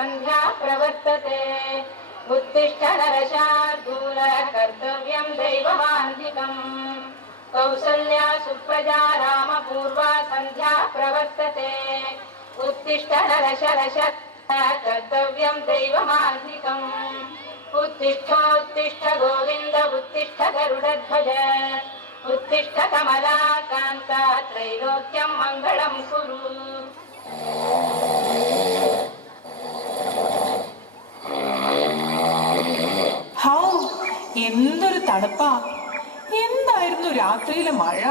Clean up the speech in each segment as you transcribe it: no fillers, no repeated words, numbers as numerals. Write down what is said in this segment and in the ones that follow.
सन्ध्या प्रवर्तते उत्तिष्ठ नरशार्दूल कर्तव्यं दैवमान्तिकम् कौसल्या सुप्रजा रामपूर्वा सन्ध्या प्रवर्तते उत्तिष्ठ नरशरश कर्तव्यं दैवमान्तिकम् उत्तिष्ठोत्तिष्ठ गोविन्द उत्तिष्ठ गरुडध्वज उत्तिष्ठ कमलाकान्त त्रैलोक्यं मङ्गलं कुरु. ഹൗ, എന്തൊരു തണുപ്പാ! എന്തായിരുന്നു രാത്രിയിലെ മഴ!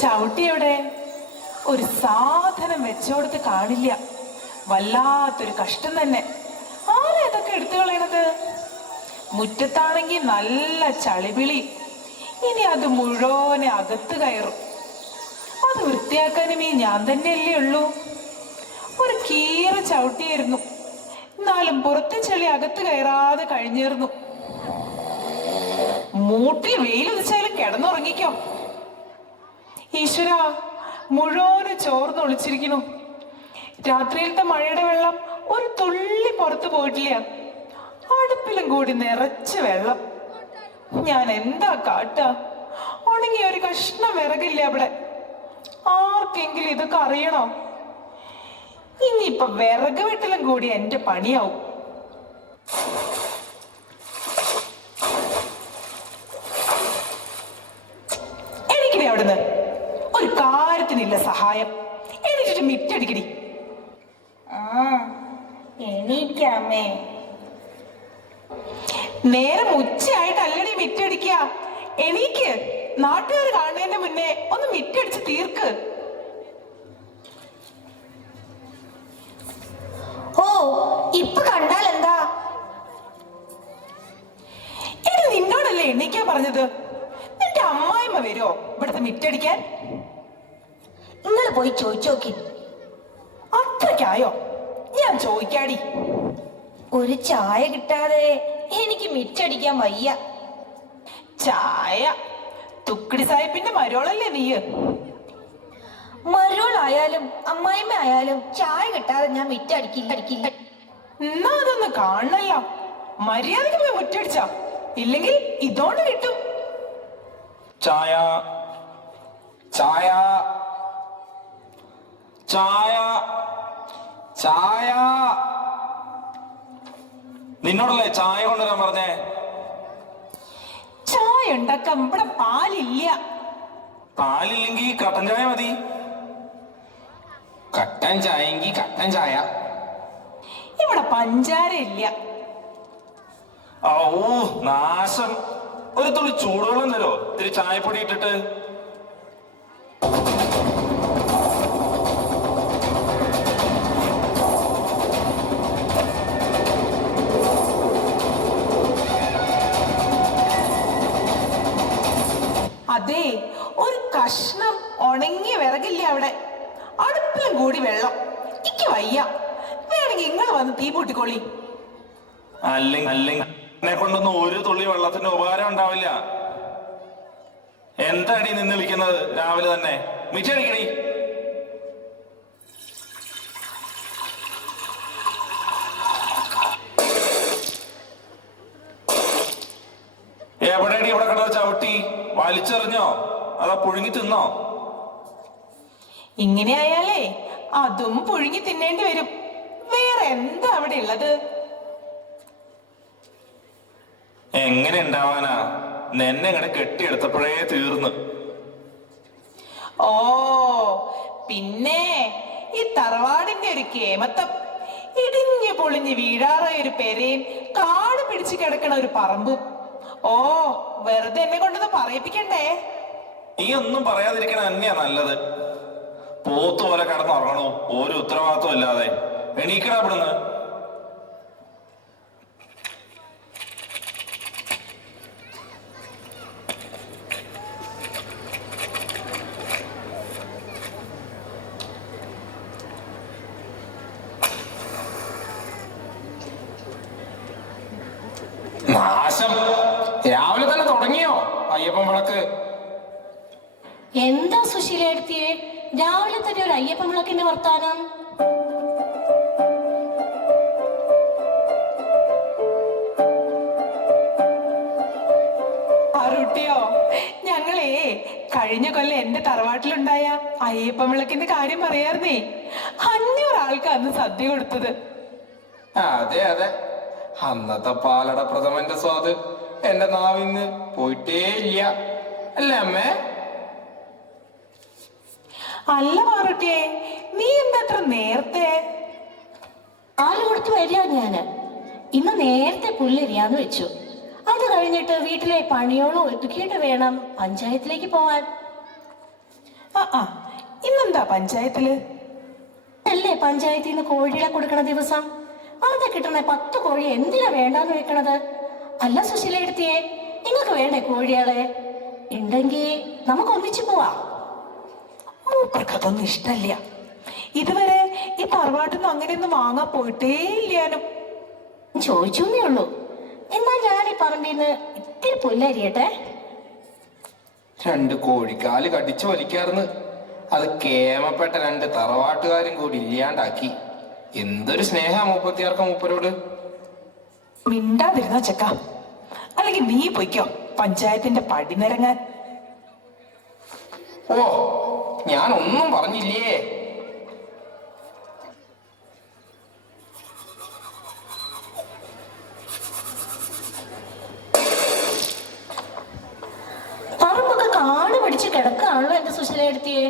ചവിട്ടിയുടെ ഒരു സാധനം വെച്ചോടത്ത് കാണില്ല. വല്ലാത്തൊരു കഷ്ടം തന്നെ. ആരാ ഇതൊക്കെ എടുത്തു കളയണത്? മുറ്റത്താണെങ്കിൽ നല്ല ചളിപിളി. ഇനി അത് മുഴുവനെ അകത്ത് കയറും. അത് വൃത്തിയാക്കാനും ഈ ഞാൻ തന്നെയല്ലേ ഉള്ളൂ. ഒരു കീറ ചവിട്ടിയായിരുന്നു, എന്നാലും പുറത്തെ ചെളി അകത്ത് കയറാതെ കഴിഞ്ഞേർന്നു. മൂട്ടിൽ വെയിലുദിച്ചാലും കിടന്നുറങ്ങിക്കോ. ഈശ്വര, മുഴുവന് ചോർന്നൊളിച്ചിരിക്കുന്നു. രാത്രിയിലത്തെ മഴയുടെ വെള്ളം ഒരു തുള്ളി പുറത്തു പോയിട്ടില്ല. അടുപ്പിലും കൂടി നിറച്ച് വെള്ളം. ഞാൻ എന്താ കാട്ടാ? ഉണങ്ങി ഒരു കഷ്ണം വിറകില്ല അവിടെ. ആർക്കെങ്കിലും ഇതൊക്കെ അറിയണോ? ഇനിയിപ്പൊ വിറക് വെട്ടിലും കൂടി എന്റെ പണിയാവും. എനിക്കിനി അവിടുന്ന് ഒരു കാര്യത്തിനില്ല സഹായം. എണീറ്റിട്ട് മിറ്റടിക്കടി. എണീക്കാമേ. നേരം ഉച്ചയായിട്ടല്ലടി മിറ്റടിക്ക. എണീക്ക്. നാട്ടുകാർ കാണുന്നതിന്റെ മുന്നേ ഒന്ന് മിറ്റടിച്ച് തീർക്ക്. ഓ, ഇപ്പൊ കണ്ടാൽ എന്താ? ഇത് നിന്നോടല്ലേ എണീക്കാൻ പറഞ്ഞത്? നിന്റെ അമ്മായിമ്മ വരുമോ ഇവിടുത്തെ മിറ്റടിക്കാൻ? നിങ്ങൾ പോയി ചോദിച്ചു നോക്കി. അത്രയ്ക്കായോ? ഞാൻ ചോദിക്കാടി. ഒരു ചായ കിട്ടാതെ എനിക്ക് മിറ്റടിക്കാൻ വയ്യ. ചായ? തുക്കിടി സാഹിബിന്റെ മരോളല്ലേ നീ? മരോളായാലും അമ്മായിമ്മ ആയാലും ചായ കിട്ടാതെ ഞാൻ മിറ്റടിക്കില്ല. എന്നാ അതൊന്ന് കാണണല്ലോ. മര്യാദക്ക് പോയി മുറ്റടിച്ച, ഇല്ലെങ്കിൽ ഇതോണ്ട് കിട്ടും. ചായ ചായ ചായ ചായ. നിന്നോടല്ലേ ചായ കൊണ്ടുവരാൻ പറഞ്ഞേ? ചായ ഉണ്ടാക്കാൻ ഇവിടെ പാലില്ല. പാലില്ലെങ്കിൽ കട്ടൻ ചായ മതി. കട്ടൻ ചായയെങ്കിൽ കട്ടൻ ചായ. ഇവിടെ പഞ്ചാര ഇല്ല. ഓ നാശം. ഒരു തുള്ളി ചൂടുവെള്ളം തരോ? ഇത്തിരി ചായപ്പൊടി ഇട്ടിട്ട്. അതെ, ഒരു കഷ്ണം ഉണങ്ങിയ വിറകില്ല അവിടെ. അടുപ്പിലും കൂടി വെള്ളം. എനിക്ക് വയ്യ. വേണമെങ്കിൽ നിങ്ങൾ വന്ന് തീ പൊട്ടിക്കോളി. അല്ലെങ്കിൽ എന്നെ കൊണ്ടൊന്നും ഒരു തുള്ളി വെള്ളത്തിന്റെ ഉപകാരം ഉണ്ടാവില്ല. എന്താടി നിന്ന് വിളിക്കുന്നത് രാവിലെ തന്നെ? മിറ്റടിക്കടി. എവിടെയടി ഇവിടെ കിടന്ന ചവിട്ടി? വലിച്ചെറിഞ്ഞോ അതാ പുഴുങ്ങി തിന്നോ? ഇങ്ങനെ ആയാലേ അതും പുഴുങ്ങി തിന്നേണ്ടി വരും. വേറെ എന്താ അവിടെ ഉള്ളത്? എങ്ങനെ ഉണ്ടാവാനാ? നിന്നെ ഇങ്ങനെ കെട്ടിയെടുത്തപ്പോഴേ തീർന്ന്. ഓ പിന്നെ ഈ തറവാടിന്റെ ഒരു കേമത്തം, ഇടിഞ്ഞു പൊളിഞ്ഞ് വീഴാറായ ഒരു പെരയും കാട് പിടിച്ച് കിടക്കണ ഒരു പറമ്പും. ഓ വെറുതെ എന്നെ കൊണ്ടൊന്ന് പറയിപ്പിക്കണ്ടേ. നീ ഒന്നും പറയാതിരിക്കണ തന്നെയാ നല്ലത്. പോത്ത് പോലെ കിടന്നുറങ്ങണോ ഒരു ഉത്തരവാദിത്വം ഇല്ലാതെ. എണീക്കടാ ഇവിടുന്ന്. നാശം, രാവിലെ തന്നെ തുടങ്ങിയോ അയ്യപ്പൻ വിളക്ക്? എന്താ സുശീലെടുത്തിയെ രാവിലെ തന്നെ ഒരു അയ്യപ്പൻ വിളക്കിന്റെ വർത്താനം? ആറുട്ടിയോ, ഞങ്ങളേ കഴിഞ്ഞ കൊല്ലം എന്റെ തറവാട്ടിലുണ്ടായ അയ്യപ്പൻ വിളക്കിന്റെ കാര്യം പറയാറുന്നേ. 500 ആൾക്ക് അന്ന് സദ്യ കൊടുത്തത്. അതെ അതെ, അന്നത്തെ പാലട പ്രഥമന്റെ സ്വാദ് എന്റെ നാവിന്ന് പോയിട്ടേ ഇല്ല, അല്ലേ അമ്മേ? അല്ല മാറുട്ടിയെ, നീ എന്താ അത്ര നേരത്തെ? പാല് കൊടുത്ത് വരിക ഞാന്. ഇന്ന് നേരത്തെ പുല്ലരിയാന്ന് വെച്ചു. അത് കഴിഞ്ഞിട്ട് വീട്ടിലെ പണിയോളം ഒതുക്കിയിട്ട് വേണം പഞ്ചായത്തിലേക്ക് പോവാൻ. ആ ഇന്നെന്താ പഞ്ചായത്തില്? അല്ലേ പഞ്ചായത്തിൽ നിന്ന് കോഴികളെ കൊടുക്കണ ദിവസം. വെറുതെ കിട്ടണ 10 കോഴി എന്തിനാ വേണ്ടാന്ന് വെക്കണത്? അല്ല സുശീലെടുത്തിയെ, നിങ്ങൾക്ക് വേണ്ടേ കോഴികളെ? ഉണ്ടെങ്കിൽ നമുക്ക് ഒന്നിച്ചു പോവാം. മൂപ്പർക്കതൊന്നും ഇഷ്ടല്ല. ഇതുവരെ ഈ തറവാട്ടിന്ന് അങ്ങനെയൊന്നും വാങ്ങാൻ പോയിട്ടേ ഇല്ലാനും. ചോദിച്ചേ ഉള്ളൂ. എന്നാൽ ഞാൻ ഈ പറമ്പിന്ന് ഇത്തിരി പുല്ലരിയട്ടെ. 2 കോഴിക്കാല് കടിച്ചു വലിക്കാർന്ന്. അത് കേമപ്പെട്ട 2 തറവാട്ടുകാരും കൂടി ഇല്ലാണ്ടാക്കി. എന്തൊരു സ്നേഹ മൂപ്പത്തിയാർക്ക മൂപ്പരോട്. മിണ്ടാതിരുന്നോ ചെക്ക, അല്ലെങ്കിൽ നീ പൊയ്ക്കോ പഞ്ചായത്തിന്റെ പടി നിരങ്ങാൻ. ഓ, ഞാൻ ഒന്നും പറഞ്ഞില്ലേ. പറമ്പൊക്കെ കാട് പിടിച്ച് കിടക്കാണല്ലോ എന്റെ സുശീലെടുത്തിയെ.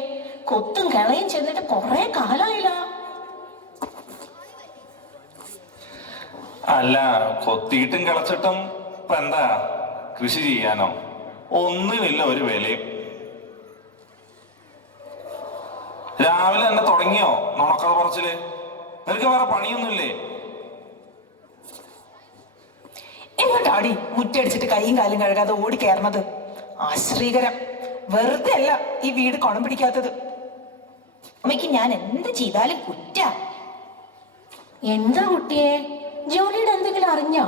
കൊത്തും കിളയും ചെന്നിട്ട് കൊറേ കാലായില്ല. അല്ല, കൊത്തിയിട്ടും കിളച്ചിട്ടും ഇപ്പൊ എന്താ കൃഷി ചെയ്യാനോ? ഒന്നുമില്ല ഒരു വിലയും. രാവിലെ തന്നെ തുടങ്ങിയോ നുണക്കഥ പറച്ചില്? നിനക്ക് വേറെ പണിയൊന്നുമില്ലേ? എങ്ങോട്ടാടി മുറ്റടിച്ചിട്ട് കൈയും കാലും കഴുകാതെ ഓടി കയറുന്നത്? ആശ്രീകരം. വെറുതെ അല്ല ഈ വീട് കുണം പിടിക്കാത്തത്. അമ്മയ്ക്ക് ഞാൻ എന്ത് ചെയ്താലും കുറ്റ. എന്താ കുട്ടിയെ, ജോലിയുടെ എന്തെങ്കിലും അറിഞ്ഞോ?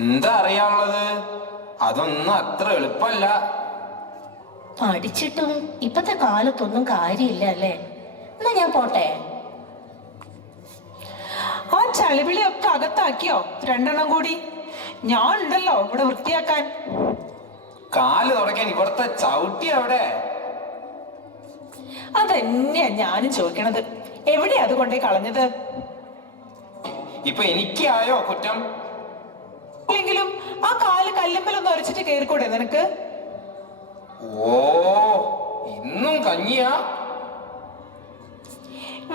എന്താ അറിയാനുള്ളത്? അതൊന്നും അത്ര എളുപ്പല്ല. പഠിച്ചിട്ടും ഇപ്പത്തെ കാലത്തൊന്നും കാര്യമില്ല അല്ലേ? എന്നാ ഞാൻ പോട്ടെ. ആ ചളിവിളിയൊക്കെ അകത്താക്കിയോ 2 എണ്ണം കൂടി? ഞാൻ ഉണ്ടല്ലോ ഇവിടെ വൃത്തിയാക്കാൻ. കാല് തുടക്കാൻ ഇവിടുത്തെ ചവിട്ടി അവിടെ. അതന്നെയാ ഞാനും ചോദിക്കണത്. എവിടെയാ അത് കൊണ്ടേ കളഞ്ഞത്? ഇപ്പൊ എനിക്കായോ കുറ്റം? അല്ലെങ്കിലും ആ കാല് കല്ലുമ്പലൊന്ന് ഒരച്ചിട്ട് കേറിക്കൂടെ നിനക്ക്? ഓ, ഇന്നും കഞ്ഞിയാ?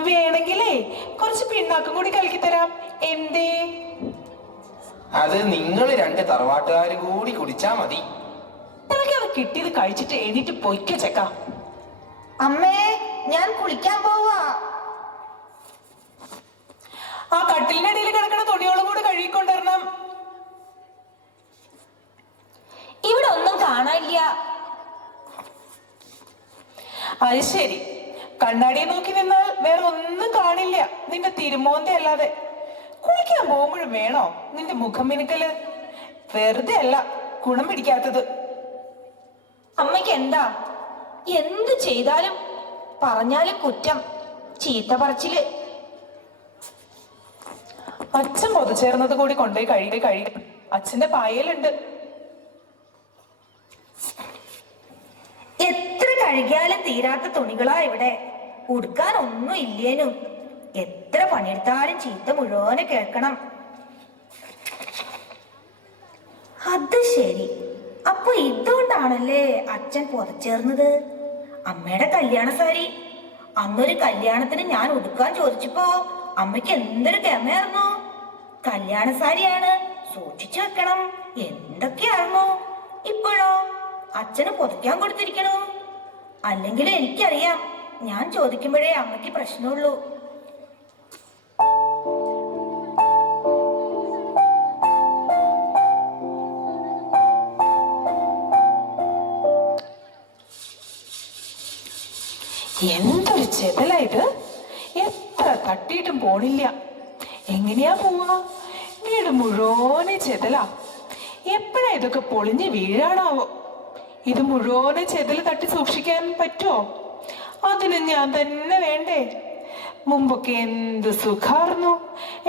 വേണമെങ്കിലേ കുറച്ച് പിണ്ണാക്കും കൂടി കലക്കി തരാം. എന്തേ? അത് നിങ്ങൾ 2 തറവാട്ടുകാരും കൂടി കുടിച്ചാ മതി. നിനക്കത് കിട്ടിയത് കഴിച്ചിട്ട് എണീറ്റ് പൊയ്ക്കോ ചെക്ക. അമ്മേ, ഞാൻ കുളിക്കാൻ പോവാ. ആ കട്ടിലിന്റെ അടിയിൽ കിടക്കണ തുണിയോളം കൂടി കഴുകിക്കൊണ്ടിരണം. ഇവിടെ ഒന്നും കാണാനില്ല. അത് ശരി, കണ്ണാടിയെ നോക്കി നിന്നാൽ വേറെ ഒന്നും കാണില്ല നിന്റെ തിരുമോന്ത അല്ലാതെ. കുളിക്കാൻ പോകുമ്പോഴും വേണോ നിന്റെ മുഖം മിനുക്കല്? വെറുതെ അല്ല ഗുണം പിടിക്കാത്തത്. അമ്മയ്ക്ക് എന്താ എന്ത് ചെയ്താലും പറഞ്ഞാലും കുറ്റം, ചീത്ത പറച്ചില്. അച്ഛൻ പൊതുചേർന്നത് കൂടി കൊണ്ടുപോയി കഴുകി അച്ഛന്റെ പായലുണ്ട്. എത്ര കഴുകിയാലും തീരാത്ത തുണികളാ ഇവിടെ. ഉടുക്കാൻ ഒന്നും ഇല്ലേനും. എത്ര പണിയെടുത്താലും ചീത്ത മുഴുവനെ കേൾക്കണം. അത് ശരി, സാരിയാണല്ലേ അച്ഛൻ പുതച്ചേർന്നത്. അമ്മയുടെ കല്യാണ സാരി. അന്നൊരു കല്യാണത്തിന് ഞാൻ ഉടുക്കാൻ ചോദിച്ചപ്പോ അമ്മയ്ക്ക് എന്തൊരു ഗമയായിരുന്നു. കല്യാണ സാരിയാണ്, സൂക്ഷിച്ചു വെക്കണം, എന്തൊക്കെയായിരുന്നു. ഇപ്പോഴോ അച്ഛന് പുതയ്ക്കാൻ കൊടുത്തിരിക്കണു. അല്ലെങ്കിൽ എനിക്കറിയാം, ഞാൻ ചോദിക്കുമ്പോഴേ അമ്മയ്ക്ക് പ്രശ്നമുള്ളൂ. എന്തൊരു ചെതലായിട്ട്, എത്ര തട്ടിയിട്ടും പോണില്ല. എങ്ങനെയാ പോവാ? വീട് മുഴുവനെ ചെതലാ. എപ്പോഴാ ഇതൊക്കെ പൊളിഞ്ഞ് വീഴാണാവോ? ഇത് മുഴുവനെ ചെതല് തട്ടി സൂക്ഷിക്കാൻ പറ്റുമോ? അതിന് ഞാൻ തന്നെ വേണ്ടേ? മുമ്പൊക്കെ എന്ത് സുഖായിരുന്നു.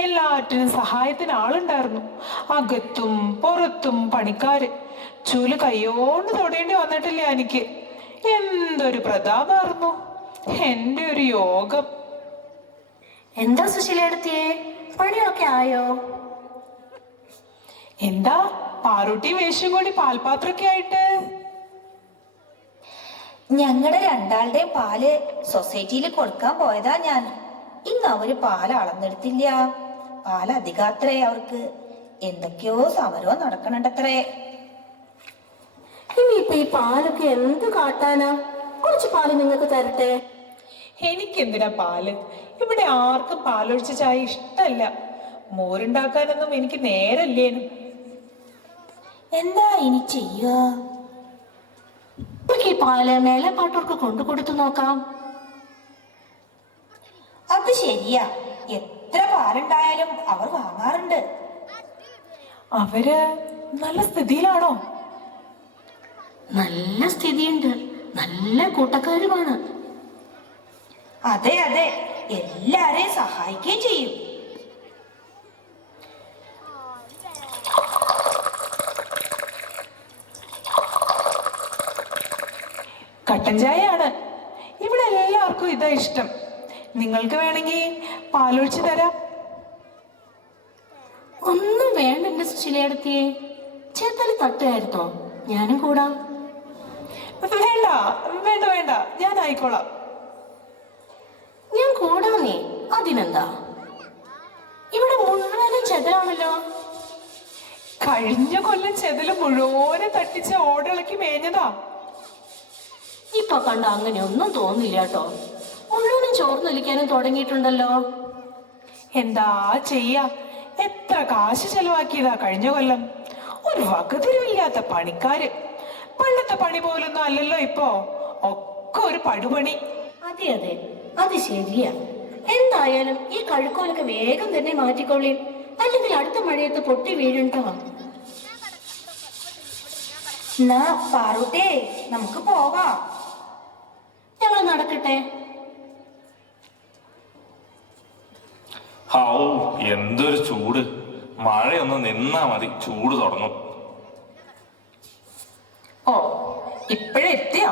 എല്ലാറ്റിനും സഹായത്തിന് ആളുണ്ടായിരുന്നു. അകത്തും പുറത്തും പണിക്കാര്. ചൂല് കയ്യോണ്ട് തൊടേണ്ടി വന്നിട്ടില്ല എനിക്ക്. എന്തൊരു പ്രതാപമായിരുന്നു. എന്റെ ഒരു യോഗം. എന്താ സുശീലയെടുത്തിയേ, പണിയൊക്കെ ആയോ? എന്താ പാറൂട്ടി വേഷം കൂടി പാൽപാത്രമൊക്കെ ആയിട്ട്? ഞങ്ങളുടെ രണ്ടാളുടെയും പാല് സൊസൈറ്റിയിൽ കൊടുക്കാൻ പോയതാ ഞാൻ. ഇന്ന് അവര് പാല് അളന്നെടുത്തില്ല. പാല് അധികാത്രേ അവർക്ക്. എന്തൊക്കെയോ സമരവും നടക്കണുണ്ടത്രേ. ഇനിയിപ്പൊ ഈ പാലൊക്കെ എന്ത് കാട്ടാനാ? കുറച്ച് പാല് നിങ്ങൾക്ക് തരട്ടെ. എനിക്കെന്തിനാ പാല്? ഇവിടെ ആർക്കും പാലൊഴിച്ച ചായ ഇഷ്ടല്ല. മോരുണ്ടാക്കാനൊന്നും എനിക്ക് നേരല്ലേനും. എന്താ ഇനി ചെയ്യുക? നമുക്ക് ഈ പാല് മേലെപ്പാട്ടവർക്ക് കൊണ്ടു കൊടുത്തു നോക്കാം. അത് ശരിയാ, എത്ര പാലുണ്ടായാലും അവർ വാങ്ങാറുണ്ട്. അവര് നല്ല സ്ഥിതിയിലാണോ? നല്ല സ്ഥിതിയുണ്ട്, നല്ല കൂട്ടക്കാരുമാണ്. അതെ അതെ, എല്ലാരെയും സഹായിക്കുകയും ചെയ്യും. കട്ടൻ ചായയാണ്. ഇവിടെ എല്ലാവർക്കും ഇതാ ഇഷ്ടം. നിങ്ങൾക്ക് വേണമെങ്കിൽ പാലൊഴിച്ച് തരാം. ഒന്നും വേണ്ട എന്റെ സുശീലയെടുത്തിയേ. ചേർത്തല് തട്ടുമായിരുന്നോ? ഞാനും കൂടാം. വേണ്ട വേണ്ട വേണ്ട, ഞാൻ ആയിക്കോളാം. ഞാൻ കൂടാന്നേ, അതിനെന്താ? ഇവിടെ മുഴുവനും ചെതലാണല്ലോ. കഴിഞ്ഞ കൊല്ലം ചെതല് മുഴുവനെ തട്ടിച്ച് ഓടിളക്കി മേഞ്ഞതാ. ഇപ്പൊ കണ്ട അങ്ങനെയൊന്നും തോന്നില്ല കേട്ടോ. മുഴുവനും ചോർന്നൊലിക്കാനും തുടങ്ങിയിട്ടുണ്ടല്ലോ. എന്താ ചെയ്യാ? എത്ര കാശ് ചെലവാക്കിയതാ കഴിഞ്ഞ കൊല്ലം. ഒരു വകതിരിവില്ലാത്ത പണിക്കാര്. പണ്ടത്തെ പണി പോലൊന്നും അല്ലല്ലോ ഇപ്പോ. ഒക്കെ ഒരു പടുപണി. അതെ അതെ, അത് ശരിയാ. എന്തായാലും ഈ കഴുക്കോലൊക്കെ വേഗം തന്നെ മാറ്റിക്കൊള്ളി, അല്ലെങ്കിൽ അടുത്ത മഴയത്ത് പൊട്ടി വീഴണ്ടോ. എന്നാ പാറൂട്ടേ, നമുക്ക് പോകാം. ഞങ്ങൾ നടക്കട്ടെ. ഹാവൂ, എന്തൊരു ചൂട്. മഴയൊന്ന് നിന്നാ മതി, ചൂട് തുടങ്ങും. ഓ, ഇപ്പോഴെത്തിയോ?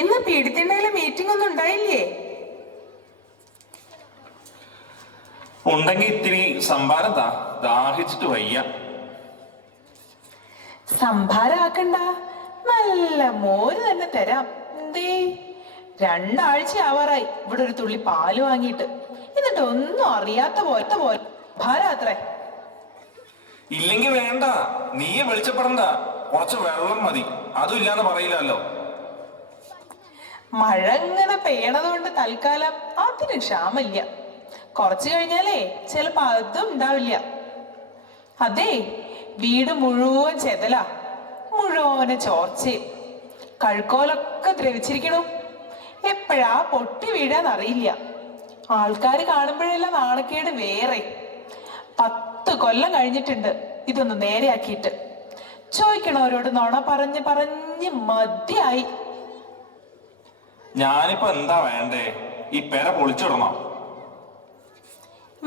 ഇന്ന് പീഡിത്തിണ്ടയിലെ മീറ്റിംഗ് ഒന്നും ഉണ്ടായില്ലേ? ഉണ്ടെങ്കിൽ ഇത്തിരി സംഭാരം താ, ദാഹിച്ചിട്ട് വയ്യ. സംഭാരാക്കണ്ട, നല്ല മോര് തന്നെ തരാം. എന്തേ, 2 ആഴ്ച ആവാറായി ഇവിടെ ഒരു തുള്ളി പാല് വാങ്ങിയിട്ട്. എന്നിട്ട് ഒന്നും അറിയാത്ത പോലെ ഭാരാത്രേ. ഇല്ലെങ്കിൽ വേണ്ട, നീ വെളിച്ചപ്പെടണ്ട. കുറച്ച് വെള്ളം മതി, അതും ഇല്ലാന്ന് പറയില്ലല്ലോ. മഴ ഇങ്ങനെ പെയ്യണതുകൊണ്ട് തൽക്കാലം അതിന് ക്ഷാമില്ല. കുറച്ചു കഴിഞ്ഞാലേ ചിലപ്പോ അതും ഉണ്ടാവില്ല. അതെ, വീട് മുഴുവൻ ചെതല, മുഴുവന് ചോർച്ചയും. കഴുക്കോലൊക്കെ ദ്രവിച്ചിരിക്കണു. എപ്പോഴാ പൊട്ടി വീഴാന്നറിയില്ല. ആൾക്കാര് കാണുമ്പോഴെല്ലാം നാണക്കേട് വേറെ. 10 കൊല്ലം കഴിഞ്ഞിട്ടുണ്ട് ഇതൊന്ന് നേരെയാക്കിയിട്ട്. ചോദിക്കണവരോട് നുണ പറഞ്ഞ് മതിയായി. ഞാനിപ്പോ എന്താ വേണ്ടേ? ഈ പെര പൊളിച്ചിടണോ?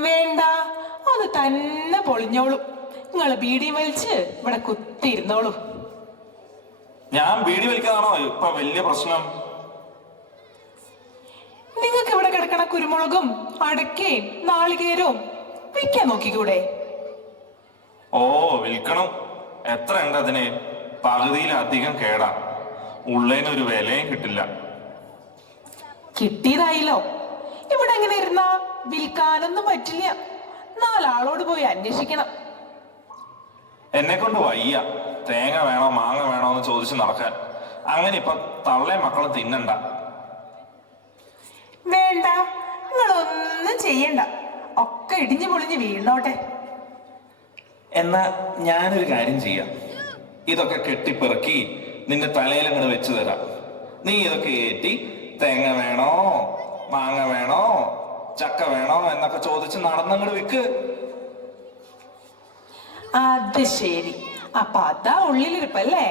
വേണ്ട, അത് തന്നെ പൊളിഞ്ഞോളൂ. നിങ്ങള് ബീഡി വലിച്ച് ഇവിടെ കുത്തിയിരുന്നോളൂ. ഞാൻ ബീഡി വലിക്കാതാണോ ഇപ്പൊ വലിയ പ്രശ്നം? നിങ്ങൾക്ക് ഇവിടെ കിടക്കണ കുരുമുളകും അടക്കയും നാളികേരവും വിൽക്കാൻ നോക്കിക്കൂടെ? ഓ, വിൽക്കണം. എത്ര ഉണ്ട് അതിന്? പകുതിയിലധികം കേടാ. ഉള്ളതിനൊരു വിലയും കിട്ടില്ല. കിട്ടിയതായില്ലോ. ഇവിടെ എങ്ങനെ ഇരുന്നാ വിൽക്കാനൊന്നും പറ്റില്ല. 4 ആളോട് പോയി അന്വേഷിക്കണം. എന്നെ കൊണ്ട് വയ്യ തേങ്ങ വേണോ മാങ്ങ വേണോ എന്ന് ചോദിച്ച് നടക്കാൻ. അങ്ങനെ ഇപ്പൊ തള്ളേ മക്കളും തിന്നണ്ട. വേണ്ട, നിങ്ങളൊന്നും ചെയ്യണ്ട. ഒക്കെ ഇടിഞ്ഞു പൊളിഞ്ഞ് വീണോട്ടെ. എന്നാ ഞാനൊരു കാര്യം ചെയ്യാം. ഇതൊക്കെ കെട്ടിപ്പെറുക്കി നിന്റെ തലയിൽ അങ്ങോട്ട് വെച്ചു തരാം. നീ ഇതൊക്കെ ഏറ്റി തേങ്ങ വേണോ മാങ്ങ വേണോ ചക്ക വേണോ എന്നൊക്കെ ചോദിച്ച് നടന്നങ്ങോട്ട് വിൽക്ക്. അത് ശരി, അപ്പൊ അതാ ഉള്ളിലിരിപ്പല്ലേ.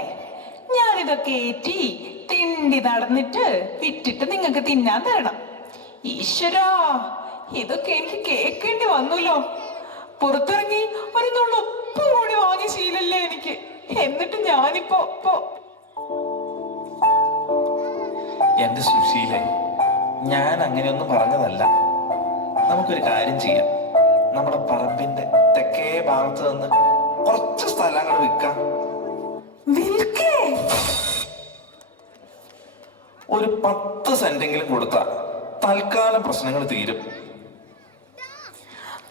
ഞാനിതൊക്കെ ഏറ്റി തിണ്ടി നടന്നിട്ട് വിറ്റിട്ട് നിങ്ങൾക്ക് തിന്നാൻ തരണം. ഈശ്വരാ, ഇതൊക്കെ എനിക്ക് കേൾക്കേണ്ടി വന്നല്ലോ. പുറത്തിറങ്ങി ഒരു നുള്ളു ഉപ്പ് കൂടി വാങ്ങി ശീലല്ലേ എനിക്ക്. എന്നിട്ട് ഞാനിപ്പോ എന്റെ സുശീലേ, ഞാൻ അങ്ങനെയൊന്നും പറഞ്ഞതല്ല. നമുക്കൊരു കാര്യം ചെയ്യാം. നമ്മുടെ പറമ്പിന്റെ തെക്കേ ഭാഗത്ത് നിന്ന് കുറച്ച് സ്ഥലങ്ങൾ വിൽക്കാം. വിൽക്കേ? ഒരു 10 സെന്റെങ്കിലും കൊടുത്താ തൽക്കാലം പ്രശ്നങ്ങൾ തീരും.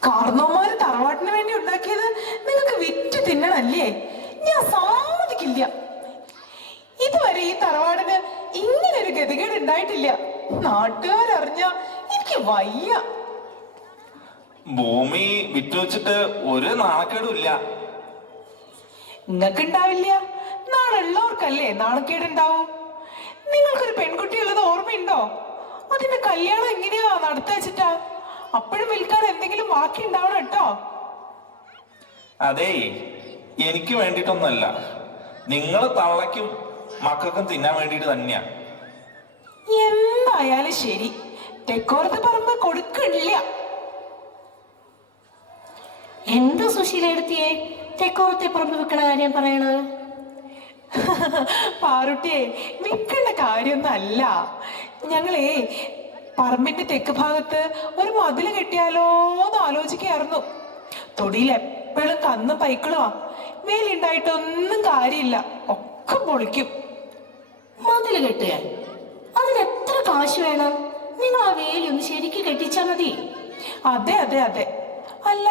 കാർന്നോമാര് തറവാട്ടിന് വേണ്ടി ഉണ്ടാക്കിയത് നിങ്ങൾക്ക് വിറ്റ് തിന്നണല്ലേ? ഞാൻ സമ്മതിക്കില്ല. ഇതുവരെ ഈ തറവാടിന് ഇങ്ങനെ ഒരു ഗതികേട് ഉണ്ടായിട്ടില്ല. നാട്ടുകാരറിഞ്ഞ എനിക്ക് വയ്യ. ഭൂമി വിറ്റുവെച്ചിട്ട് ഒരു നാണക്കേടും ഇല്ല. നിങ്ങൾക്ക് ഉണ്ടാവില്ല, നാളുള്ളവർക്കല്ലേ നാണക്കേടുണ്ടാവും. നിങ്ങൾക്കൊരു പെൺകുട്ടിയുള്ളത് ഓർമ്മയുണ്ടോ? അതിന്റെ കല്യാണം എങ്ങനെയാ നടത്തച്ചിട്ടാ? അപ്പോഴും വിൽക്കാൻ എന്തെങ്കിലും ബാക്കി ഉണ്ടാവണം കേട്ടോ. അതേ, എനിക്ക് വേണ്ടിയിട്ടൊന്നല്ല, നിങ്ങൾ തള്ളയ്ക്കും മക്കൾക്കും തിന്നാൻ വേണ്ടിയിട്ട് തന്നെയാ. എന്തായാലും ശരി, തെക്കോരത്ത് പറമ്പ് കൊടുക്കില്ല. എന്താ സുശീലെടുത്തിയെ തെക്കോറത്തെ പറമ്പ് വെക്കണ കാര്യം പറയണത്? പാറുട്ടിയെ, വിൽക്കേണ്ട കാര്യമൊന്നും അല്ല. ഞങ്ങളേ പറമ്പിന്റെ തെക്ക് ഭാഗത്ത് ഒരു മതില് കെട്ടിയാലോ എന്ന് ആലോചിക്കായിരുന്നു. തൊടിയിൽ എപ്പോഴും കന്നും പൈക്കളുവാ. വേലുണ്ടായിട്ടൊന്നും കാര്യമില്ല, ഒക്കെ പൊളിക്കും. മതില് കെട്ടുക, അതിന് എത്ര കാശ് വേണം? നിങ്ങൾ ആ വേലി ഒന്ന് ശരിക്ക് കെട്ടിച്ചാ മതി. അതെ അതെ അതെ. അല്ല,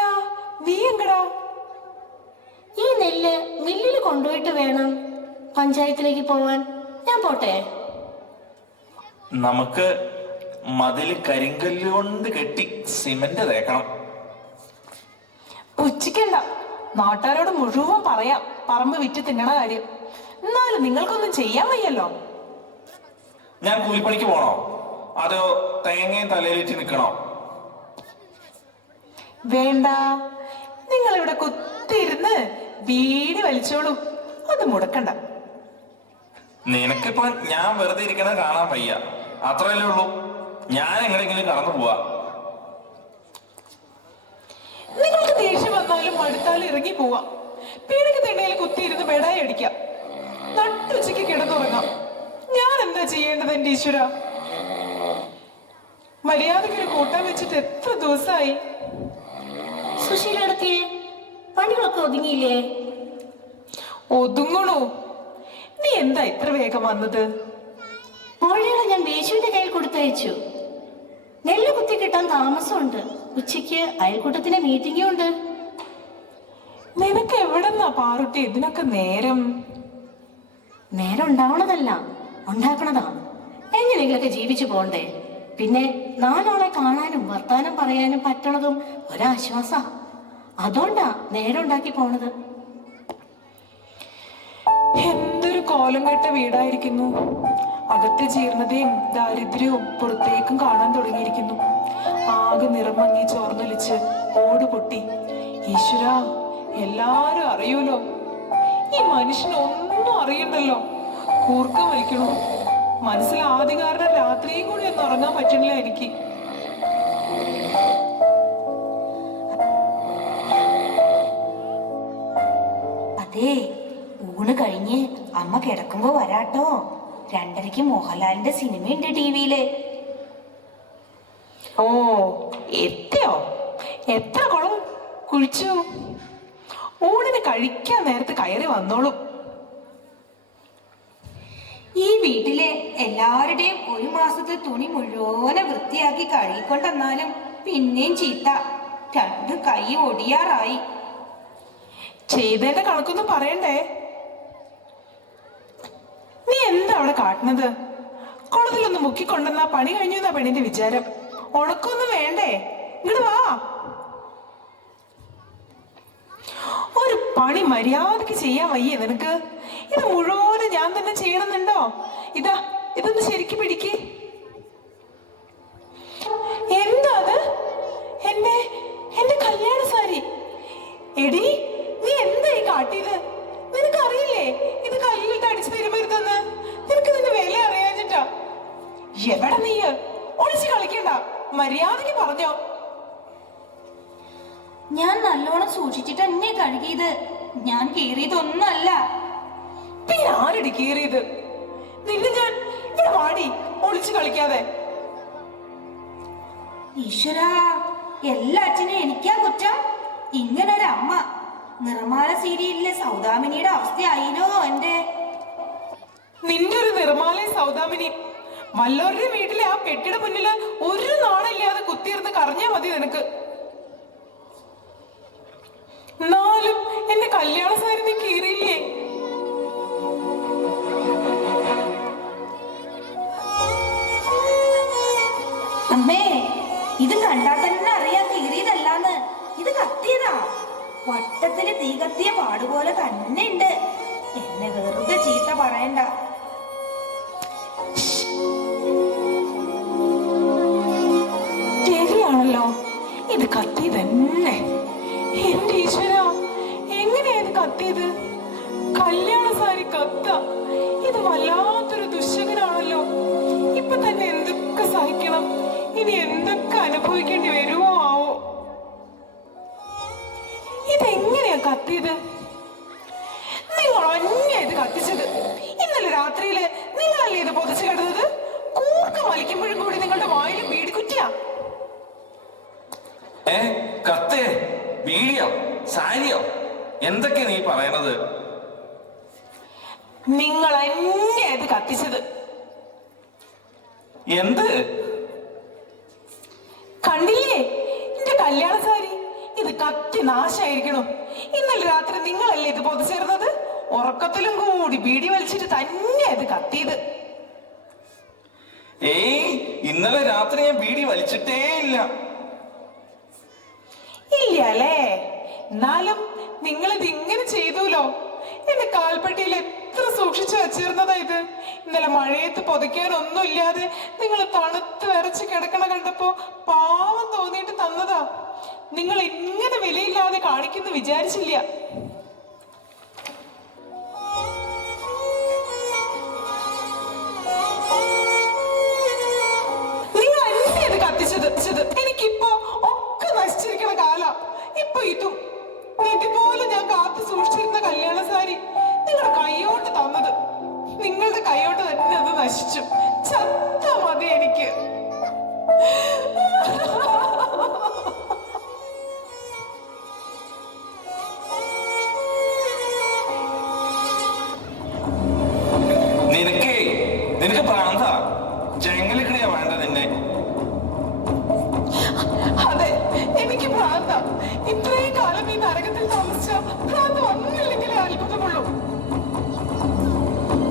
നീ എങ്കടാ? ഈ നെല്ല് മില്ലിൽ കൊണ്ടുപോയിട്ട് വേണം പഞ്ചായത്തിലേക്ക് പോവാൻ. ഞാൻ പോട്ടെ? നമുക്ക് മതില് കരിങ്കല്ല് കൊണ്ട് കെട്ടി സിമന്റ് തേക്കണം. പുച്ഛിക്കണ്ട, നാട്ടുകാരോട് മുഴുവൻ പറയാം പറമ്പ് വിറ്റ് തിന്നണ കാര്യം. എന്നാലും നിങ്ങൾക്കൊന്നും ചെയ്യാൻ വയ്യല്ലോ. ഞാൻ കൂലിപ്പണിക്ക് പോണോ അതോ തേങ്ങയും തലയിലിട്ട് നിൽക്കണോ? വേണ്ട, നിങ്ങൾ ഇവിടെ കുത്തിയിരുന്ന് വീട് വലിച്ചോളൂ. അത് മുടക്കണ്ട. നിനക്കിപ്പോ ഞാൻ വെറുതെ ഇരിക്കണത് കാണാൻ വയ്യ, അത്രയല്ലേ ഉള്ളൂ. ഞാൻ എങ്ങനെയെങ്കിലും കടന്നു പോവാ. നിങ്ങൾക്ക് ദേഷ്യം വന്നാലും മടുത്താലും ഇറങ്ങി പോവാം. പീടിക തിണ്ണയിൽ കുത്തിയിരുന്ന് ബെടായി അടിക്കാം. നട്ടുച്ചയ്ക്ക് കിടന്നുറങ്ങാം. ഞാൻ എന്താ ചെയ്യേണ്ടത് എന്റെ ഈശ്വര? മര്യാദയ്ക്കൊരു കൂട്ടാൻ വെച്ചിട്ട് എത്ര ദിവസമായി. സുശീലെടുത്തിയെ പണികളൊക്കെ ഒതുങ്ങിയില്ലേ? ഒതുങ്ങണു. നീ എന്താ ഇത്ര വേഗം വന്നത്? കോഴികളെ ഞാൻ വേശുവിന്റെ കയ്യിൽ കൊടുത്തയച്ചു. നെല്ല് കുത്തി കിട്ടാൻ താമസമുണ്ട്. ഉച്ചയ്ക്ക് അയൽക്കൂട്ടത്തിന്റെ മീറ്റിംഗും ഉണ്ട്. നിനക്ക് എവിടെന്നാ പാറുട്ടി ഇതിനൊക്കെ നേരം? നേരം ഉണ്ടാവണതല്ല, ഉണ്ടാക്കണതാ. എങ്ങനെയെങ്കിലൊക്കെ ജീവിച്ചു പോണ്ടേ. പിന്നെ 4 ആളെ കാണാനും വർത്താനം പറയാനും പറ്റണതും ഒരാശ്വാസ. അതുകൊണ്ടാ നേരം ഉണ്ടാക്കി പോണത്. എന്തൊരു കോലം കെട്ട വീടായിരിക്കുന്നു. അകത്തെ ജീർണതയും ദാരിദ്ര്യവും പുറത്തേക്കും കാണാൻ തുടങ്ങിയിരിക്കുന്നു. ആകെ നിറമങ്ങി ചോർന്നൊലിച്ച് ഓട് പൊട്ടി. ഈശ്വര, എല്ലാരും അറിയൂലോ. ഈ മനുഷ്യനൊന്നും അറിയണ്ടല്ലോ. കൂർക്കം വലിക്കണു. മനസ്സിൽ ആദ്യ കാരണം രാത്രിയും കൂടി ഒന്നും ഉറങ്ങാൻ പറ്റണില്ല എനിക്ക്. അതെ, ഊണ് കഴിഞ്ഞ് അമ്മ കിടക്കുമ്പോ വരാട്ടോ. 2:30 മോഹൻലാലിന്റെ സിനിമയുണ്ട് ടിവിയില്. ഓ, എത്തിയോ? എത്ര കുളം കുഴിച്ചു? ഊണിന് കഴിക്കാൻ നേരത്ത് കയറി വന്നോളൂ. വീട്ടിലെ എല്ലാവരുടെയും ഒരു മാസത്തെ തുണി മുഴുവനെ വൃത്തിയാക്കി കഴുകിക്കൊണ്ടെന്നാലും പിന്നെയും ചീത്ത. രണ്ട് കൈ ഒടിയാറായി. ചെയ്തതിന്റെ കണക്കൊന്നും പറയണ്ടേ? നീ എന്താ അവിടെ കാട്ടുന്നത്? കുളത്തിലൊന്ന് മുക്കിക്കൊണ്ടെന്നാ പണി കഴിഞ്ഞു എന്നാ പെണ്ണിന്റെ വിചാരം. ഉണക്കൊന്നും വേണ്ടേ? ഇങ്ങോട്ട് വാ. ഒരു പണി മര്യാദക്ക് ചെയ്യാൻ വയ്യേ നിനക്ക്? ഇത് മുഴുവനും ഞാൻ തന്നെ ചെയ്യണമെന്നുണ്ടോ? ഇതൊന്ന് ശരിക്ക് പിടിക്ക്. എന്താ അത്? എന്റെ കല്യാണ സാരി. എടി, നീ എന്താ ഈ കാട്ടിയത്? നിനക്കറിയില്ലേ ഇത് കല്ലിലിട്ട് അടിച്ചു തരുമരുതെന്ന്? നിനക്ക് നിന്റെ വില അറിയാഞ്ഞിട്ടാ. എവിടെ നീ? ഒളിച്ച് കളിക്കണ്ട, മര്യാദക്ക് പറഞ്ഞോ. ഞാൻ നല്ലോണം സൂക്ഷിച്ചിട്ട് എന്നെ കഴുകിയത്. ഞാൻ കീറിയതൊന്നുമല്ല. പിന്നെ ആരടി കീറിയത്? നിന്നെ ഞാൻ ഇവിടെ വാടി, ഒളിച്ചു കളിക്കാതെ. ഈശ്വരാ, എല്ലാറ്റിനും എനിക്കാ കുറ്റം. ഇങ്ങനൊരമ്മ. നിറമാല സീരിയലിലെ സൗദാമിനിയുടെ അവസ്ഥയായില്ലോ എന്റെ. നിന്റെ ഒരു നിർമാലയും സൗദാമിനിയും വല്ലവരുടെ വീട്ടിലെ ആ പെട്ടിയുടെ മുന്നില് ഒരു നാളില്ലാതെ കുത്തിയിരുന്ന് കറഞ്ഞാ മതി നിനക്ക്. എന്നാലും എന്റെ കല്യാണ സാരി നീ കീറിയില്ലേ? അമ്മേ, ഇത് കണ്ടാൽ തന്നെ അറിയാൻ കീറിയതല്ലാന്ന്. ഇത് കത്തിയതാ. വട്ടത്തില് തീ കത്തിയ പാടുപോലെ തന്നെ ഉണ്ട്. എന്നെ വെറുതെ ചീത്ത പറയണ്ട. ശരിയാണല്ലോ, ഇത് കത്തി തന്നെ. എന്റെ ഈശ്വര, എങ്ങനെയാ ഇത് കത്തിയത്? കല്യാണ സാരി കത്ത. ഇത് വല്ലാത്തൊരു ദുശ്ശകനാണല്ലോ. ഇപ്പൊ തന്നെ എന്തൊക്കെ സഹിക്കണം, ഇനി എന്തൊക്കെ അനുഭവിക്കേണ്ടി വരുമോ ആവോ. ഇതെങ്ങനെയാ കത്തിയത്? നിങ്ങൾ അന്യ ഇത് കത്തിച്ചത്. ഇന്നലെ രാത്രിയില് നിങ്ങളല്ലേ ഇത് പൊതിച്ചു കിടന്നത്? കൂർക്ക വലിക്കുമ്പോഴും കൂടി നിങ്ങളുടെ വായിലും ബീഡിക്കുറ്റിയാ. കത്തേ, ബീഡിയോ, സാരിയോ, എന്തൊക്കെ നീ പറയണത്? നിങ്ങൾ അന്യ ഇത് കത്തിച്ചത്. എന്ത്? കണ്ടില്ലേ എന്റെ കല്യാണ സാരി? ഇത് കത്തി നാശായിരിക്കണം. ഇന്നലെ രാത്രി നിങ്ങളല്ലേ ഇത് പൊതിച്ചേർന്നത്? ഉറക്കത്തിലും കൂടി ബീഡി വലിച്ചിട്ട് തന്നെ ഇത് കത്തിയത്. ഇന്നലെ രാത്രി ഞാൻ ബീഡി വലിച്ചിട്ടേ ഇല്ല. ഇല്ല അല്ലേ? എന്നാലും നിങ്ങൾ ഇത് ഇങ്ങനെ ചെയ്തൂലോ. എന്റെ കാൽപ്പെട്ടിയിൽ എത്ര സൂക്ഷിച്ചു വെച്ചിരുന്നതാ ഇത്. ഇന്നലെ മഴയത്ത് പൊതിക്കാനൊന്നും ഇല്ലാതെ നിങ്ങൾ തണുത്ത് വരച്ച് കിടക്കണ കണ്ടപ്പോ പാവം തോന്നിയിട്ട് തന്നതാ. നിങ്ങൾ ഇങ്ങനെ വിലയില്ലാതെ കാണിക്കുന്നു വിചാരിച്ചില്ല. നിങ്ങൾ എന്നെ ഇത് കത്തിച്ചത്. എനിക്കിപ്പോ ഒക്കെ നശിച്ചിരിക്കണ കാല. ഇപ്പൊ ഇതുപോലെ ഞാൻ കാത്തു സൂക്ഷിച്ചിരുന്ന കല്യാണ സാരി നിങ്ങളുടെ കൈയോട്ട് തന്നത്. നിങ്ങളുടെ കൈയോട്ട് തന്നെ അത് നശിച്ചു. ചത്ത മതി എനിക്ക്. നിനക്ക് പ്രാന്ത? ചെങ്ങലിക്കടിയാ വേണ്ട നിന്നെ? അതെ, എനിക്ക് ഭ്രാന്ത. ഇത്രയും കാലം ഈ നരകത്തിൽ താമസിച്ച ഭ്രാന്ത് വന്നില്ലെങ്കിലേ അത്ഭുതമുള്ളൂ.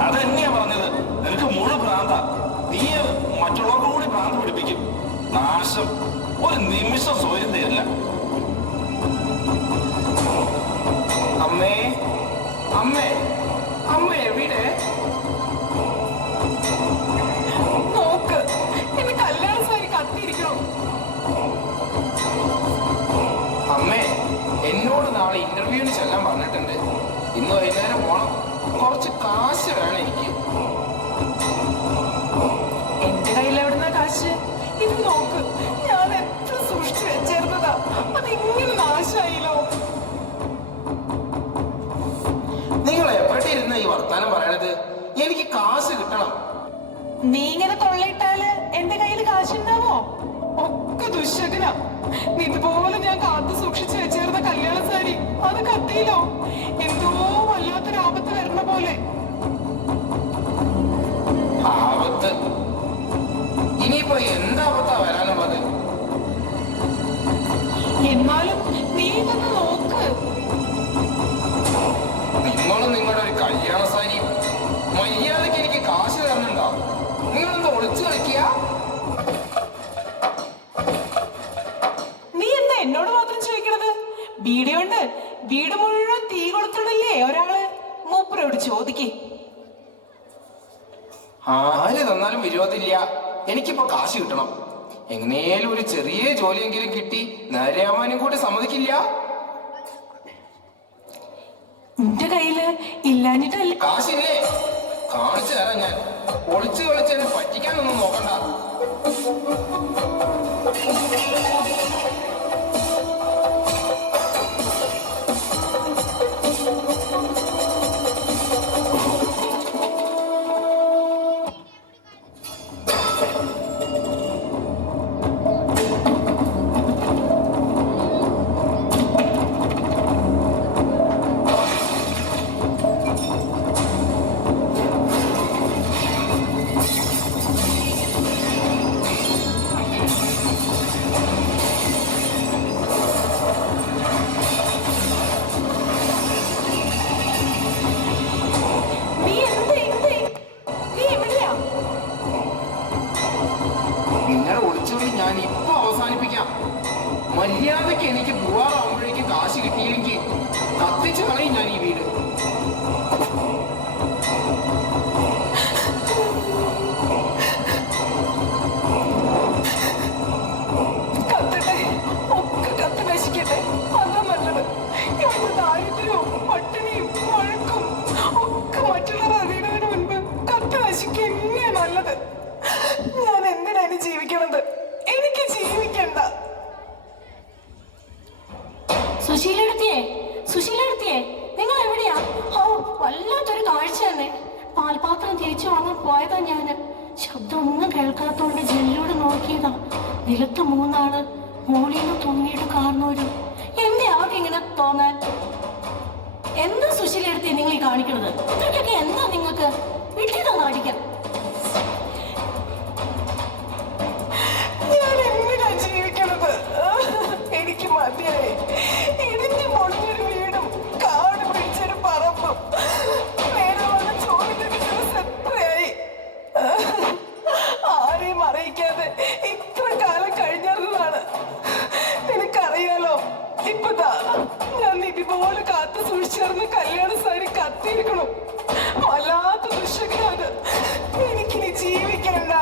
അതെന്നെയാ പറഞ്ഞത്. നിനക്ക് മുഴു ഭ്രാന്ത. നീ മറ്റുള്ളവർക്ക് കൂടി ഭ്രാന്ത് പിടിപ്പിക്കും. നാശം. ഒരു നിമിഷം സ്വയം തരില്ല. അമ്മേ, അമ്മേ, അമ്മ എവിടെ? നോക്ക്, എന്റെ കല്യാണ സാരി കത്തിയിരിക്കണം. അമ്മേ, എന്നോട് നാളെ ഇന്റർവ്യൂവിന് ചെല്ലാൻ പറഞ്ഞിട്ടുണ്ട്. ഇന്ന് വൈകുന്നേരം പോണം. കുറച്ച് കാശ് വേണം എനിക്ക്. എന്റെ കയ്യിൽ എവിടുന്ന കാശ്? ഇത് നോക്ക്, ഞാൻ എത്ര സൂക്ഷിച്ചു വെച്ചേർന്നതാ. അതിങ്ങനെ നാശായില്ലോ. നിങ്ങൾ എവിടെയിരുന്ന ഈ വർത്താനം പറയണത്? എനിക്ക് കാശ് കിട്ടണം. നീ ഇങ്ങനെ കൊള്ളയിട്ടാല് എന്റെ കയ്യിൽ കാശുണ്ടാവോ? ഒക്കെ ദുശ്ശകന. ഇതുപോലെ ഞാൻ കാത്തു സൂക്ഷിച്ചു വെച്ചേർന്ന കല്യാണ സാരി അത് കത്തിയില്ലോ. എന്തോ വല്ലാത്തൊരു ആപത്ത് വരണ പോലെ. ആര് തന്നാലും വിരോധമില്ല. എനിക്കിപ്പോ കാശ് കിട്ടണം. എങ്ങനെയും ഒരു ചെറിയ ജോലിയെങ്കിലും കിട്ടി നേരെയാവാനും കൂടി സമ്മതിക്കില്ല. നിന്റെ കയ്യില് ഇല്ലാഞ്ഞിട്ടല്ല. കാശില്ലേ? കാണിച്ചു തരാം ഞാൻ. ഒളിച്ച് കളിച്ച് എന്നെ പറ്റിക്കാനൊന്നും നോക്കണ്ട. നിങ്ങളുടെ ഒളിച്ചുകളി ഞാൻ ഇപ്പൊ അവസാനിപ്പിക്കാം. മര്യാദയ്ക്ക് എനിക്ക് പോവാറാവുമ്പോഴേക്കും കാശ് കിട്ടിയില്ലെങ്കിൽ കത്തിച്ചു കളയും ഞാൻ ഈ വീട്. കത്തട്ടെ, ഒക്കെ കത്ത് നശിക്കട്ടെ. അതാ നല്ലത്. ഇവിടുത്തെ ദാരിദ്ര്യവും പട്ടിണിയും വഴക്കും ഒക്കെ മറ്റുള്ളവർ അറിയുന്നതിന് മുൻപ് കത്ത് നശിക്കുക തന്നെയാ നല്ലത്. ഞാൻ എന്തിനാണ് ജീവിക്കണത്? എനിക്ക് ജീവിക്കണ്ട. സുശീലെടുത്തിയേ, നിങ്ങൾ എവിടെയാ? ഓ, വല്ലാത്തൊരു കാഴ്ച തന്നെ. പാൽപാത്രം തിരിച്ചു വാങ്ങാൻ പോയതാ ഞാന്. ശബ്ദമൊന്നും കേൾക്കാത്തോണ്ട് ജനലിലൂടെ നോക്കിയതാ. നിലത്ത് 3 ആള്, മോളിന്ന് തൂങ്ങിയിട്ട് കാർന്നോരും. എന്നെ ആകെ ഇങ്ങനെ തോന്നാൻ? എന്താ സുശീലെടുത്തിയെ നിങ്ങൾ ഈ കാണിക്കണത്? ഇതൊക്കെ എന്താ നിങ്ങൾക്ക്? വിട്ടിതാ കാണിക്കാൻ. ഞാൻ എന്തിനാ ജീവിക്കണത്? എനിക്ക് മതിയായി. ഇടിഞ്ഞു പൊളിഞ്ഞൊരു വീടും കാട് പിടിച്ചൊരു പറമ്പും നേരെ വന്ന് ചോദിച്ചൊരു ദിവസം എത്രയായി? ആരെയും അറിയിക്കാതെ ഇത്ര കാലം കഴിഞ്ഞതാണ്. നിനക്കറിയാലോ, ഇപ്പതാ ഞാൻ ഇതുപോലെ കാത്തു സൂക്ഷിച്ചിരുന്ന കല്യാണ സാരി കത്തിയിരിക്കണം. വല്ലാത്ത ദുശകനാണ്. എനിക്കിനി ജീവിക്കണ്ട.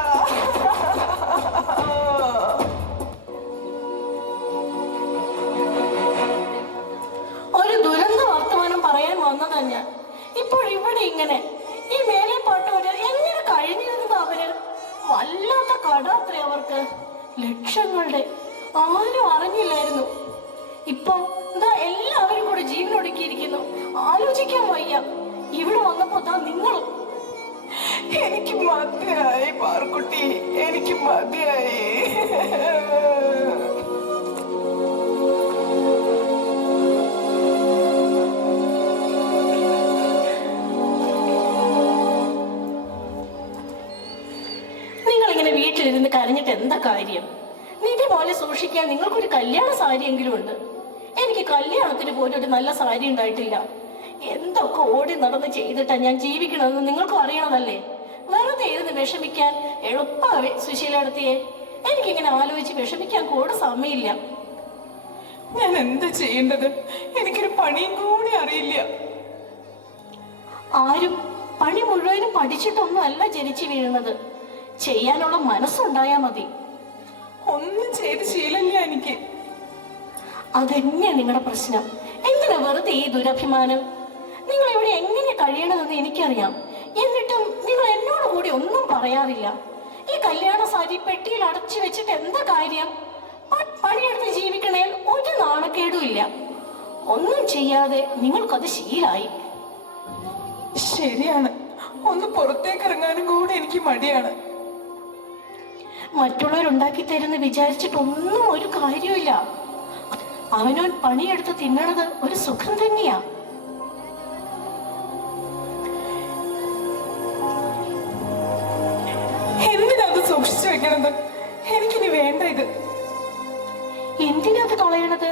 ഒരു ദുരന്ത വർത്തമാനം പറയാൻ വന്നതാ ഞാൻ. ഇപ്പോൾ ഇവിടെ ഇങ്ങനെ ഈ മേലെ പാട്ടവര് എങ്ങനെ കഴിഞ്ഞിരുന്നത്? അവര് വല്ലാത്ത കടാത്രേ അവർക്ക്, ലക്ഷങ്ങളുടെ. ആരും അറിഞ്ഞില്ലായിരുന്നു. ഇപ്പൊ എന്താ എല്ലാവരും കൂടെ ജീവനൊടുക്കിയിരിക്കുന്നു. ആലോചിക്കാൻ വയ്യ. ഇവിടെ വന്നപ്പോ താ നിങ്ങളും. എനിക്ക് മതിയായി പാർക്കുട്ടി, എനിക്ക് മതിയായി. നിങ്ങളിങ്ങനെ വീട്ടിലിരുന്ന് കരഞ്ഞിട്ട് എന്താ കാര്യം? നിധി പോലെ സൂക്ഷിക്കാൻ നിങ്ങൾക്കൊരു കല്യാണ സാരിയെങ്കിലും ഉണ്ട്. എനിക്ക് കല്യാണത്തിന് പോലും ഒരു നല്ല സാരി ഉണ്ടായിട്ടില്ല. എന്തൊക്കെ ഓടി നടന്ന് ചെയ്തിട്ടാ ഞാൻ ജീവിക്കണമെന്ന് നിങ്ങൾക്കും അറിയണതല്ലേ? വെറുതെ ഇരുന്ന് വിഷമിക്കാൻ എളുപ്പമാവേ സുശീലെടുത്തിയെ. എനിക്കിങ്ങനെ ആലോചിച്ച് വിഷമിക്കാൻ കൂടെ സമയമില്ല. ഞാൻ എന്താ ചെയ്യേണ്ടത്? എനിക്കൊരു പണിയും കൂടി അറിയില്ല. ആരും പണി മുഴുവനും പഠിച്ചിട്ടൊന്നും അല്ല ജനിച്ചു വീഴുന്നത്. ചെയ്യാനുള്ള മനസ്സുണ്ടായാ മതി. ഒന്നും ചെയ്ത് ശീലമില്ല എനിക്ക്. അതെന്നെയാ നിങ്ങളുടെ പ്രശ്നം. എന്തിനാ വെറുതെ ഈ ദുരഭിമാനം? നിങ്ങൾ ഇവിടെ എങ്ങനെ കഴിയണമെന്ന് എനിക്കറിയാം. എന്നിട്ടും നിങ്ങൾ എന്നോട് കൂടി ഒന്നും പറയാറില്ല. ഈ കല്യാണ സാരി പെട്ടിയിൽ അടച്ചു വെച്ചിട്ട് എന്താ കാര്യം? പണിയെടുത്ത് ജീവിക്കണേൽ ഒരു നാണക്കേടും ഇല്ല. ഒന്നും ചെയ്യാതെ നിങ്ങൾക്കത് ശീലായി. ശരിയാണ്, ഒന്ന് പുറത്തേക്ക് ഇറങ്ങാനും കൂടി എനിക്ക് മടിയാണ്. മറ്റുള്ളവരുണ്ടാക്കി തരുന്ന വിചാരിച്ചിട്ടൊന്നും ഒരു കാര്യമില്ല. അവനോൻ പണിയെടുത്ത് തിന്നണത് ഒരു സുഖം തന്നെയാ. എന്തിനത് സൂക്ഷിച്ചു വെക്കണത്? എനിക്കിനി വേണ്ട ഇത്. എന്തിനാ അത് കളയണത്?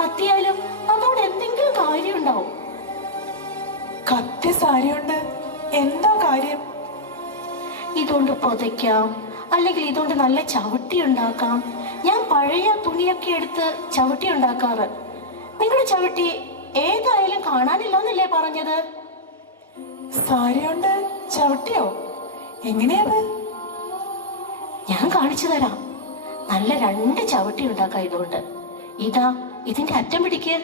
കത്തിയാലും അതോടെ എന്തെങ്കിലും കാര്യം ഉണ്ടാവും. കത്തിയ സാരി കൊണ്ട് എന്താ കാര്യം? ഇതുകൊണ്ട് പുതയ്ക്കാം, അല്ലെങ്കിൽ ഇതുകൊണ്ട് നല്ല ചവിട്ടി ഉണ്ടാക്കാം. ഞാൻ പഴയ തുണിയൊക്കെ എടുത്ത് ചവിട്ടി ഉണ്ടാക്കാറ്. നിങ്ങളുടെ ചവിട്ടി ഏതായാലും കാണാനില്ലെന്നല്ലേ പറഞ്ഞത്? സാരി കൊണ്ട് ചവിട്ടിയോ? എങ്ങനെയത്? ഞാൻ കാണിച്ചു തരാം. നല്ല 2 ചവിട്ടി ഉണ്ടാക്കാം ഇതുകൊണ്ട്. ഇതാ ഇതിന്റെ അറ്റം പിടിക്ക്.